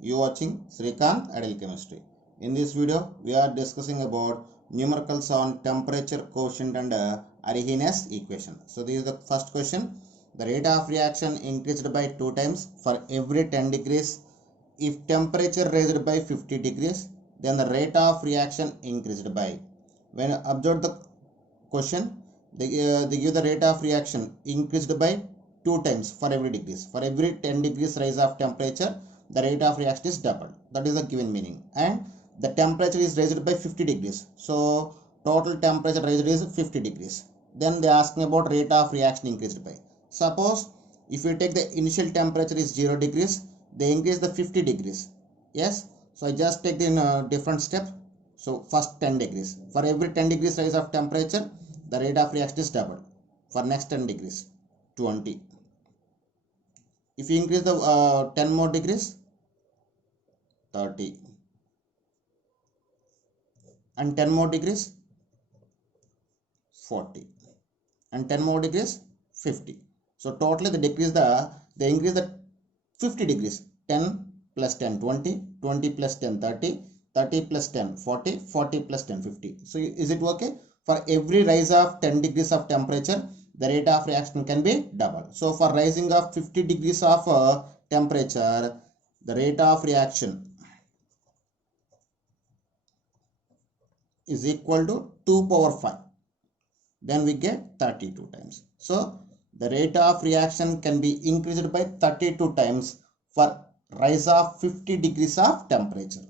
You watching Srikanth Ideal Chemistry. In this video, we are discussing about numericals on temperature quotient and Arrhenius equation. So this is the first question. The rate of reaction increased by 2 times for every 10 degrees. If temperature raised by 50 degrees, then the rate of reaction increased by. When observe the question, they give the rate of reaction increased by 2 times for every degrees. For every 10 degrees rise of temperature, the rate of reaction is doubled. That is the given meaning. And the temperature is raised by 50 degrees. So total temperature raised is 50 degrees. Then they are asking about rate of reaction increased by. Suppose if you take the initial temperature is 0 degrees, they increase the 50 degrees. Yes. So I just take the different step. So first 10 degrees. For every 10 degrees rise of temperature, the rate of reaction is doubled. For next 10 degrees, 20. If you increase the 10 more degrees, 30. And 10 more degrees, 40. And 10 more degrees, 50. So totally they increase the 50 degrees. 10 plus 10, 20. 20 plus 10, 30. 30 plus 10, 40. 40 plus 10, 50. So is it okay? For every rise of 10 degrees of temperature, the rate of reaction can be double. So for rising of 50 degrees of temperature, the rate of reaction is equal to 2 power 5. Then we get 32 times. So the rate of reaction can be increased by 32 times for rise of 50 degrees of temperature.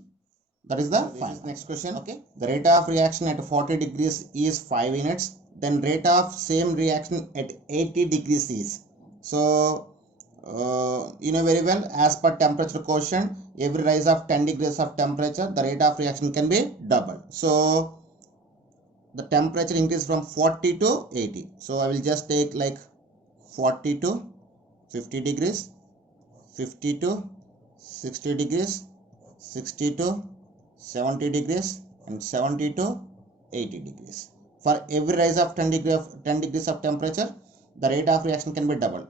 That is the next question. Okay. The rate of reaction at 40 degrees is 5 units. Then rate of same reaction at 80 degrees is. So you know very well, as per temperature quotient, every rise of 10 degrees of temperature, the rate of reaction can be double. So the temperature increase from 40 to 80. So I will just take like 40 to 50 degrees, 50 to 60 degrees, 60 to 70 degrees, and 70 to 80 degrees. For every rise of 10 degrees of temperature, the rate of reaction can be doubled.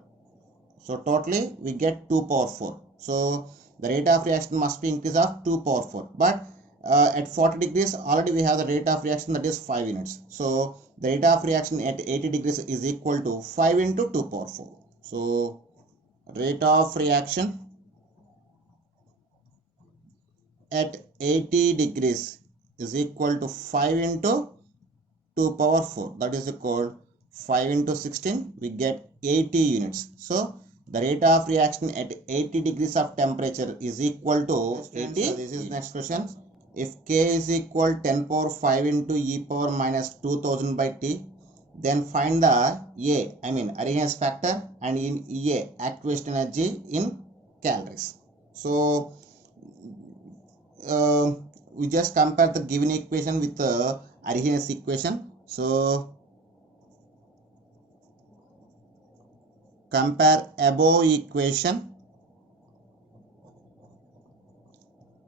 So totally we get 2 power 4. So the rate of reaction must be increase of 2 power 4. But at 40 degrees already we have the rate of reaction, that is 5 units. So the rate of reaction at 80 degrees is equal to 5 into 2 power 4. So rate of reaction at 80 degrees is equal to 5 into 2 power 4. That is equal 5 into 16. We get 80 units. So the rate of reaction at 80 degrees of temperature is equal to 80. So this is next question. If K is equal 10 power 5 into e power minus 2000 by T, then find the Arrhenius factor and in EA activation energy in calories. So we just compare the given equation with the Arrhenius equation. So compare above equation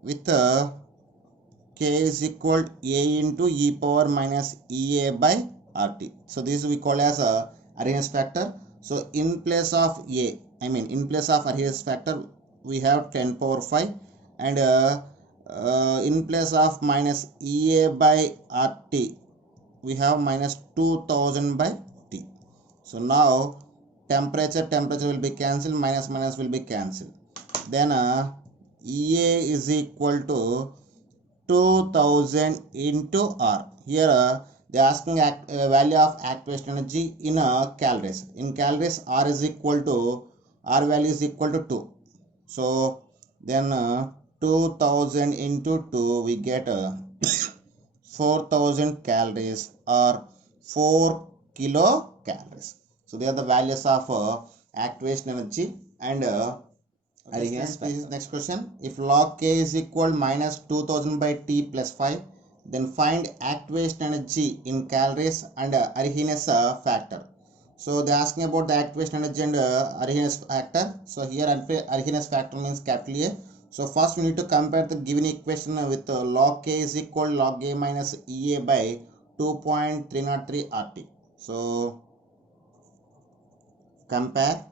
with K is equal A into e power minus EA by RT. So this we call as a Arrhenius factor. So in place of in place of Arrhenius factor, we have 10 power 5, and in place of minus EA by RT, we have minus 2000 by T. So now temperature will be cancelled, minus will be cancelled. Then EA is equal to 2000 into R. Here they are asking value of activation energy in calories. In calories, R value is equal to 2. So then 2000 into 2, we get 4000 calories or 4 kilocalories. So they are the values of activation energy and Arrhenius factor. This is next question. If log K is equal minus 2000 by T plus 5, then find activation energy in calories and Arrhenius factor. So they are asking about the activation energy and Arrhenius factor. So here Arrhenius factor means capital A. So first we need to compare the given equation with log K is equal log A minus EA by 2.303 RT. So compare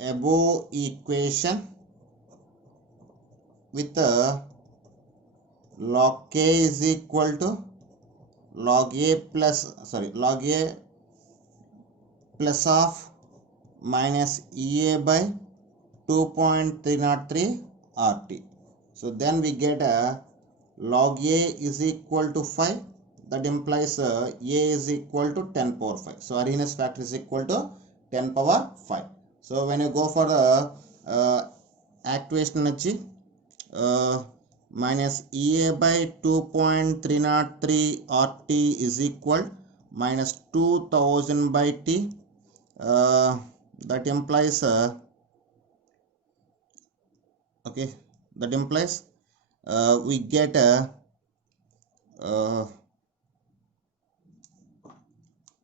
above equation with log k is equal to log a plus of minus EA by 2.303 RT. So then we get log A is equal to 5. That implies A is equal to 10 power 5. So Arrhenius factor is equal to 10 power 5. So when you go for the activation energy, minus EA by 2.303 RT is equal minus 2000 by T. That implies okay, that implies we get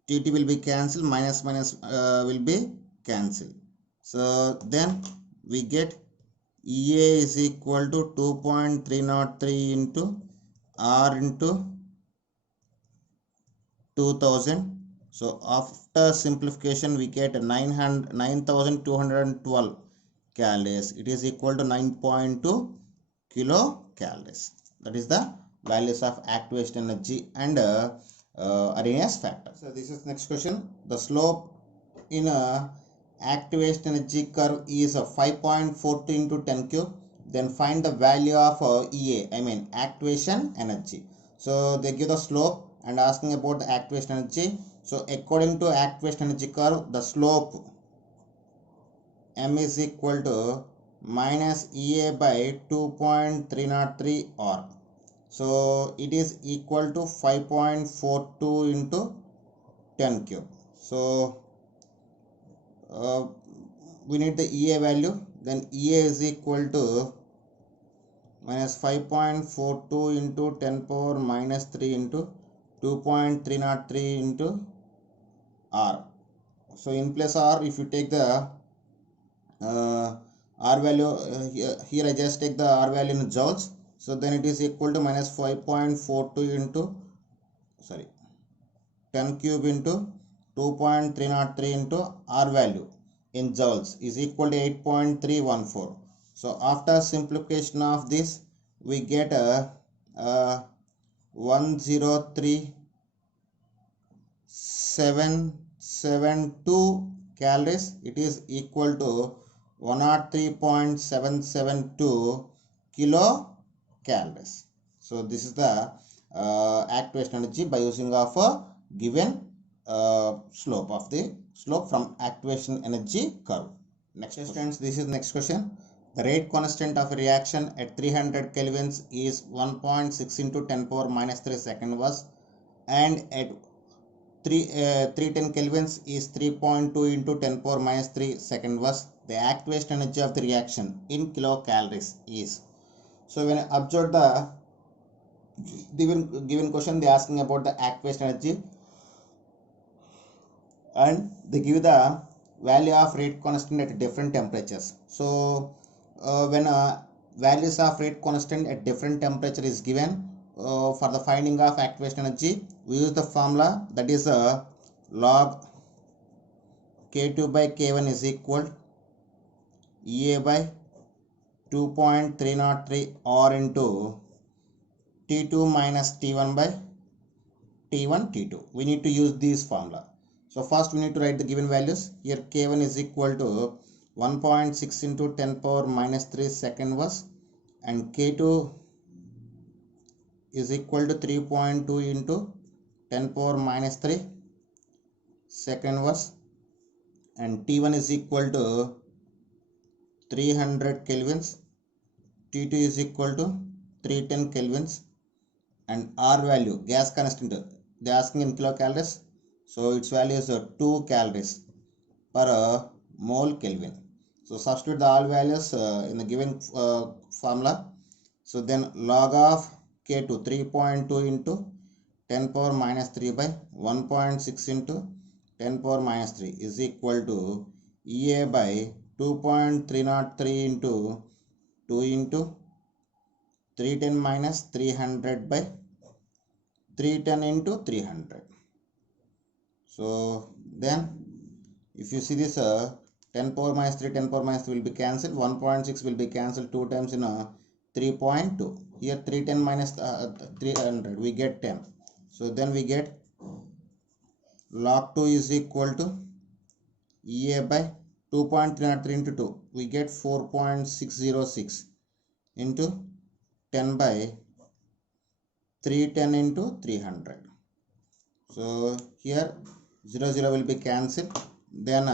TT will be cancelled, minus will be cancelled. So then we get EA is equal to 2.303 into R into 2000. So after simplification we get 9212 calories. It is equal to 9.2 kilocalories. That is the values of activation energy and Arrhenius factor. So this is next question. The slope in a activation energy curve is 5.42 into 10 cube. Then find the value of EA, I mean activation energy. So they give the slope and asking about the activation energy. So according to activation energy curve, the slope M is equal to minus EA by 2.303 R. So it is equal to 5.42 into 10 cube. So we need the EA value. Then EA is equal to minus 5.42 into 10 power minus 3 into 2.303 into R. So in place R, if you take the R value, here I just take the R value in joules. So then it is equal to minus 5.42 into 10 cube into 2.303 into R value in joules is equal to 8.314. So after simplification of this, we get a 103.772 calories. It is equal to 103.772 kilocalories. So this is the activation energy by using of a given slope from activation energy curve. Next students, this is next question. The rate constant of a reaction at 300 kelvins is 1.6 into 10 power minus 3 seconds, and at 310 kelvins is 3.2 into 10 power minus 3 seconds. The activation energy of the reaction in kilocalories is. So when I observe the given question, they asking about the activation energy and they give the value of rate constant at different temperatures. So when values of rate constant at different temperature is given, for the finding of activation energy, we use the formula, that is log K2 by K1 is equal EA by 2.303 R into T2 minus T1 by T1 T2. We need to use this formula. So first we need to write the given values. Here K1 is equal to 1.6 into 10 power minus 3 seconds, and K2 is equal to 3.2 into 10 power minus 3 seconds, and T1 is equal to 300 kelvins, T2 is equal to 310 kelvins, and R value, gas constant, they are asking in kilocalories. So its value is 2 calories per mole Kelvin. So substitute the all values in the given formula. So then log of K2 3.2 into 10 power minus 3 by 1.6 into 10 power minus 3 is equal to EA by 2.303 into 2 into 310 minus 300 by 310 into 300. So then if you see this 10 power minus 3 will be cancelled, 1.6 will be cancelled 2 times in 3.2. Here 310 minus 300, we get 10. So then we get log 2 is equal to EA by 2.303 into 2. We get 4.606 into 10 by 310 into 300. So here 0 will be cancelled. Then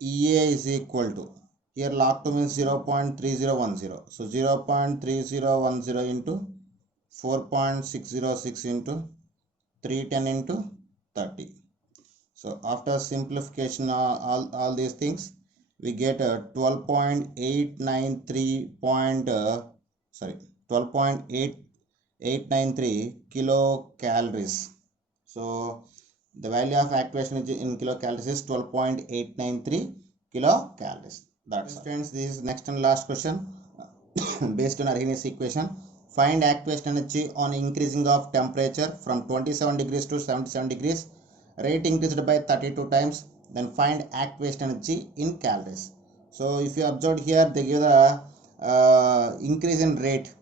EA is equal to, here log 2 means 0.3010. So 0.3010 into 4.606 into 310 into 30. So after simplification all these things, we get 12.893 kilocalories. So the value of activation in kilocalories is 12.893 kilocalories. That's friends, this is next and last question based on Arrhenius equation. Find activation energy on increasing of temperature from 27 degrees to 77 degrees. Rate increased by 32 times. Then find activation energy in calories. So if you observe here, they give the increase in rate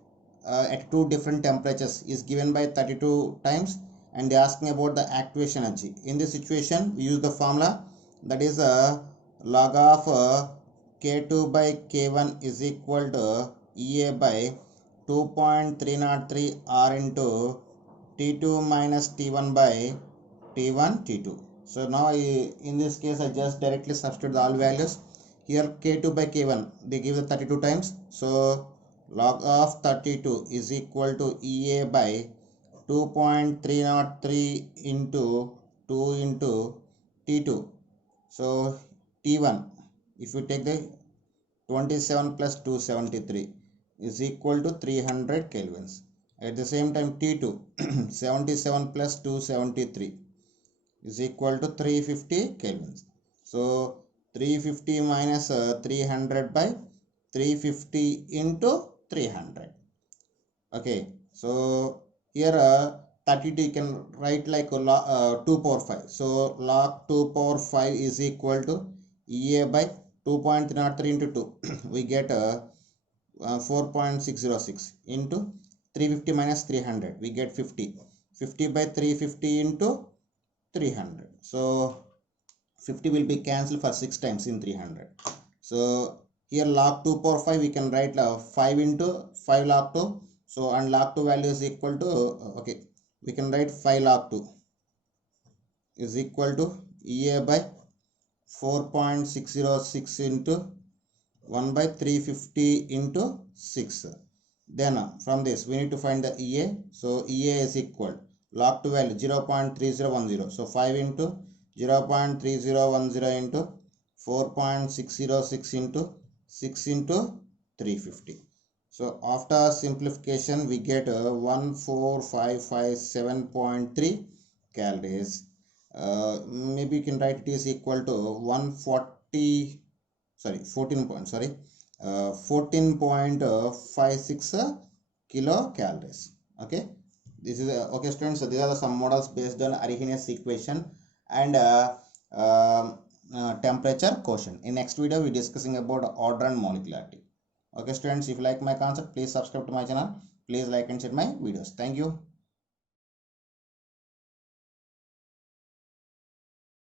at two different temperatures is given by 32 times, and they are asking about the activation energy. In this situation, we use the formula, that is log of K2 by K1 is equal to EA by 2.303 R into T2 minus T1 by T1 T2. So now in this case I just directly substitute all values. Here K2 by K1 they give the 32 times. So log of 32 is equal to EA by 2.303 into 2 into T2. So T1, if you take the 27 plus 273 is equal to 300 kelvins. At the same time T2 77 plus 273 is equal to 350 kelvins. So 350 minus 300 by 350 into 300. Okay, so here 32 you can write like 2 power 5. So log 2 power 5 is equal to EA by 2.303 into 2. We get 4.606 into 350 minus 300. We get 50. 50 by 350 into 300. So 50 will be cancelled for 6 times in 300. So here log 2 power 5 we can write 5 into 5 log 2. So and log 2 value is equal to okay, we can write 5 log 2 is equal to EA by 4.606 into 1 by 350 into 6. Then from this we need to find the EA. So EA is equal log 2 value 0.3010. So 5 into 0.3010 into 4.606 into 6 into 350. So after simplification we get 14557.3 calories. Maybe you can write it is equal to 14.56 kilocalories. Okay, this is okay students. So these are some models based on Arrhenius equation and temperature quotient. In next video we discussing about order and molecularity. Okay students, if you like my concept, please subscribe to my channel. Please like and share my videos. Thank you.